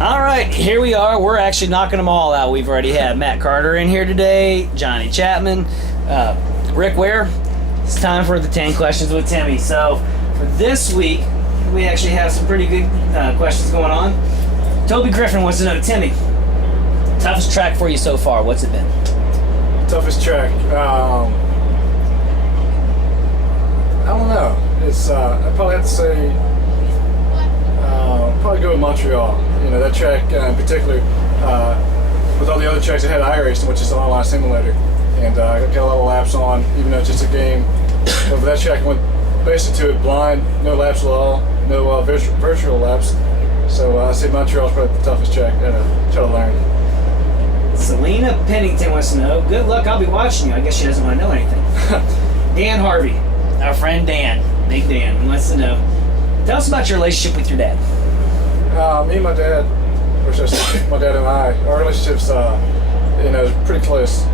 All right, here we are. We're actually knocking them all out. We've already had Matt Carter in here today, Johnny Chapman, Rick Ware. It's time for the 10 questions with Timmy. So for this week, we actually have some pretty good questions going on. Toby Griffin wants to know, Timmy, toughest track for you so far, what's it been? Toughest track? I don't know. It's I'd probably have to say probably go with Montreal. You know, that track in particular, with all the other tracks I had iRacing, which is an online simulator, and I got a lot of laps on, even though it's just a game. But for that track, I went basically to it blind, no laps at all, no virtual laps. So I say Montreal's probably the toughest track to try to learn. Selena Pennington wants to know, good luck, I'll be watching you. I guess she doesn't want to know anything. Dan Harvey, our friend Dan, Big Dan, wants to know, tell us about your relationship with your dad. Me and my dad, or should I say, my dad and I, our relationship's, is pretty close.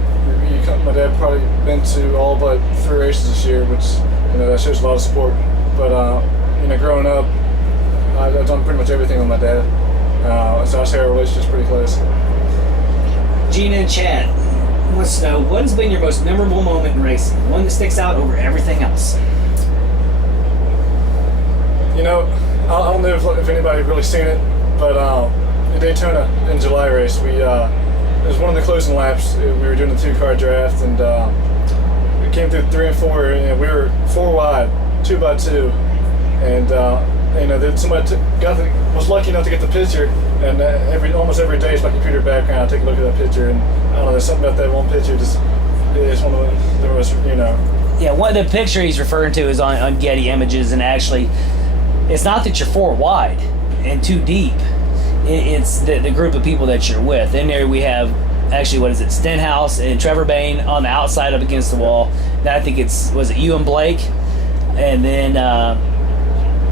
My dad probably been to all but 3 races this year, which, that shows a lot of support. But, growing up, I've done pretty much everything with my dad. So I say our relationship's pretty close. Gina and Chad wants to know, what has been your most memorable moment in racing? One that sticks out over everything else? I don't know if anybody really seen it, but the Daytona in July race, it was one of the closing laps. We were doing the 2-car draft, and we came through 3 and 4, and we were 4 wide, 2 by 2, and somebody was lucky enough to get the picture, and almost every day it's my computer background. I take a look at that picture, and I don't know, there's something about that one picture. It's one of the most, Yeah, the picture he's referring to is on Getty Images, and actually, it's not that you're 4 wide and 2 deep. It's the group of people that you're with. In there we have, actually, Stenhouse and Trevor Bain on the outside up against the wall. Then I think was it you and Blake? And then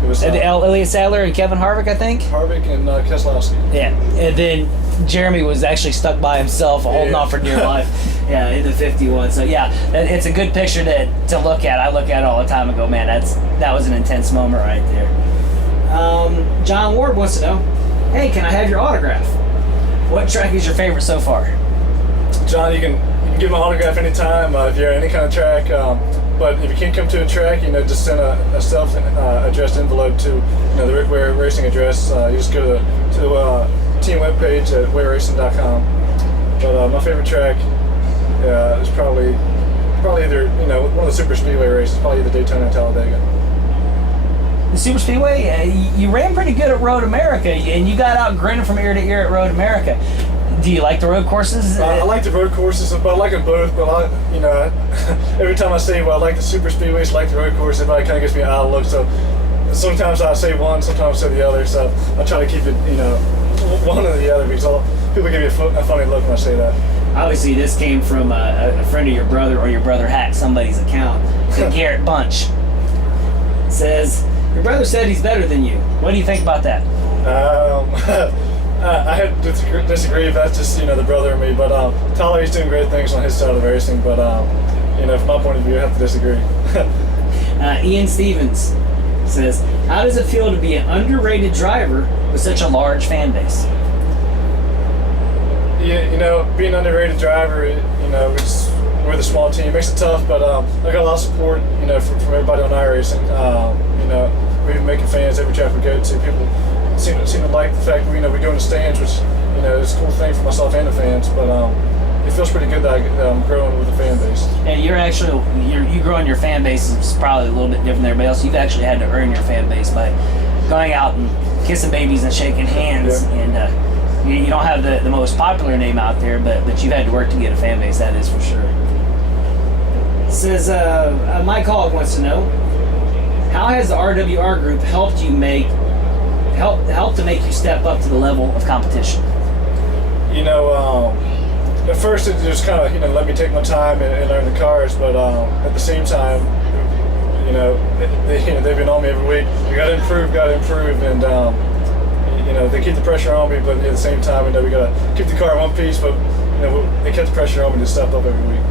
it was Elliott Sadler and Kevin Harvick, I think? Harvick and Keselowski. Yeah, and then Jeremy was actually stuck by himself, holding on for dear life. Yeah, in the 51. So yeah, it's a good picture to look at. I look at it all the time and go, man, that was an intense moment right there. John Ward wants to know, hey, can I have your autograph? What track is your favorite so far? John, you can give my autograph anytime if you're at any kind of track. But if you can't come to a track, just send a self-addressed envelope to the Rick Ware Racing address. You just go to the team webpage at wareracing.com. But my favorite track is probably either one of the super speedway races, probably either Daytona or Talladega. The Super Speedway, you ran pretty good at Road America, and you got out grinning from ear to ear at Road America. Do you like the road courses? I like the road courses, but I like them both. But every time I say, I like the super speedways, I like the road course, everybody kind of gives me an outlook. So sometimes I say one, sometimes I say the other. So I try to keep it, one or the other, because people give me a funny look when I say that. Obviously, this came from a friend of your brother, or your brother hacked somebody's account. So Garrett Bunch says, your brother said he's better than you. What do you think about that? I had to disagree if that's just, the brother in me, but Tyler's doing great things on his side of the racing, but, from my point of view, I have to disagree. Ian Stevens says, how does it feel to be an underrated driver with such a large fan base? Yeah, being an underrated driver, we're the small team, it makes it tough, but I got a lot of support, from everybody on iRacing. We've been making fans every track we go to. People seem to like the fact that we go in the stands, which is a cool thing for myself and the fans. But it feels pretty good that I'm growing with the fan base. And you growing your fan base is probably a little bit different than everybody else. You've actually had to earn your fan base by going out and kissing babies and shaking hands. Yeah. And you don't have the most popular name out there, but you've had to work to get a fan base. That is for sure. It says Mike Hogg wants to know, how has the RWR group helped to make you step up to the level of competition? At first it just kind of let me take my time and learn the cars, but at the same time, they've been on me every week. You got to improve, and they keep the pressure on me, but at the same time, we got to keep the car in one piece, but they kept the pressure on me to step up every week.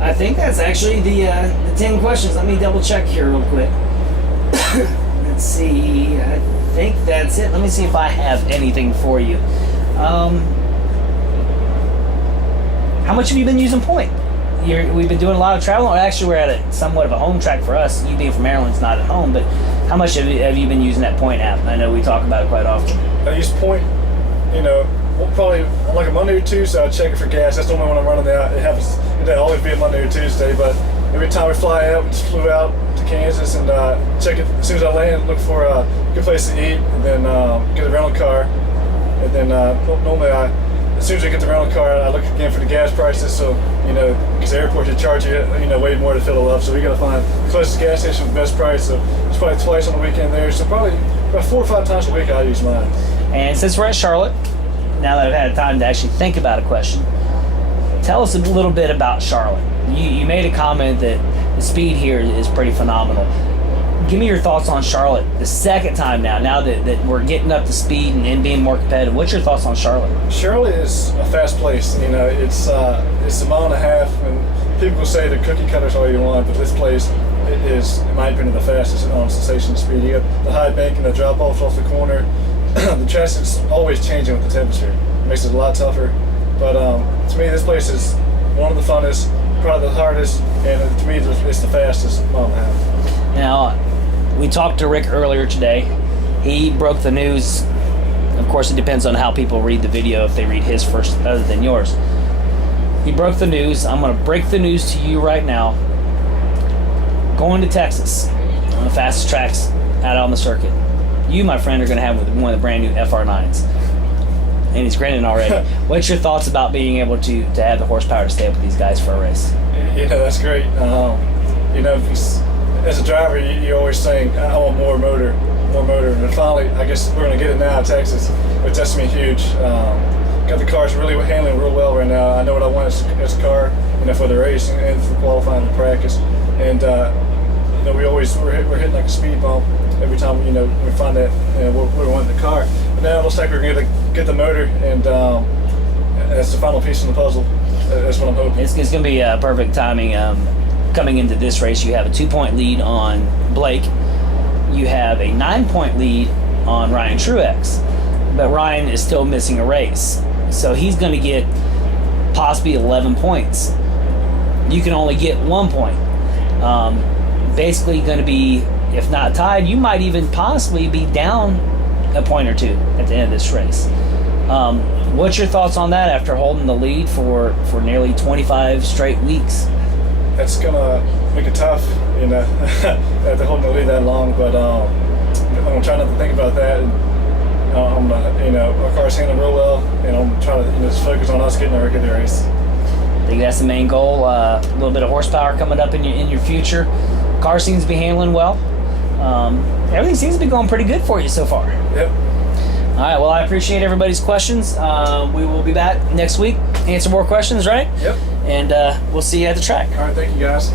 I think that's actually the 10 questions. Let me double check here real quick. Let's see. I think that's it. Let me see if I have anything for you. How much have you been using Point? We've been doing a lot of travel. Actually, we're at somewhat of a home track for us. You being from Maryland's not at home, but how much have you been using that Point app? I know we talk about it quite often. I use Point, probably like a Monday or Tuesday. I check it for gas. That's normally when I'm running out. It happens. It'll always be a Monday or Tuesday, but every time we fly out, we just flew out to Kansas and check it as soon as I land. Look for a good place to eat, and then get a rental car. And then normally as soon as I get the rental car, I look again for the gas prices. So because the airport should charge you way more to fill it up. So we got to find the closest gas station with the best price. So it's probably twice on the weekend there. So probably about 4 or 5 times a week I use mine. And since we're at Charlotte, now that I've had time to actually think about a question, tell us a little bit about Charlotte. You made a comment that the speed here is pretty phenomenal. Give me your thoughts on Charlotte the second time now that we're getting up to speed and being more competitive. What's your thoughts on Charlotte? Charlotte is a fast place. It's a mile and a half, and people say the cookie cutters all you want, but this place it is, in my opinion, the fastest on sensation speed. You got the high bank and the drop offs off the corner. The chassis's always changing with the temperature. It makes it a lot tougher. But to me, this place is one of the funnest, probably the hardest, and to me, it's the fastest mile and a half. Now, we talked to Rick earlier today. He broke the news. Of course, it depends on how people read the video, if they read his first other than yours. He broke the news. I'm going to break the news to you right now. Going to Texas on the fastest tracks out on the circuit. You, my friend, are going to have one of the brand new FR9s. And he's grinning already. What's your thoughts about being able to have the horsepower to stay up with these guys for a race? That's great. As a driver, you're always saying, I want more motor. And finally, I guess we're going to get it now in Texas, which that's going to be huge. Got the cars really handling real well right now. I know what I want as a car, for the race and for qualifying and practice. And we're hitting like a speed bump every time we find that we want the car. But now it looks like we're going to get the motor, and that's the final piece of the puzzle. That's what I'm hoping. It's going to be perfect timing. Coming into this race, you have a 2-point lead on Blake. You have a 9-point lead on Ryan Truex, but Ryan is still missing a race, so he's going to get possibly 11 points. You can only get 1 point. Basically, going to be, if not tied, you might even possibly be down a point or two at the end of this race. What's your thoughts on that after holding the lead for nearly 25 straight weeks? That's gonna make it tough, after holding the lead that long. But I'm gonna try not to think about that. And our car's handling real well, and I'm trying to just focus on us getting a record of the race. I think that's the main goal. A little bit of horsepower coming up in your future. Car seems to be handling well. Everything seems to be going pretty good for you so far. Yep. All right. Well, I appreciate everybody's questions. We will be back next week. Answer more questions, right? Yep. And we'll see you at the track. All right, thank you guys.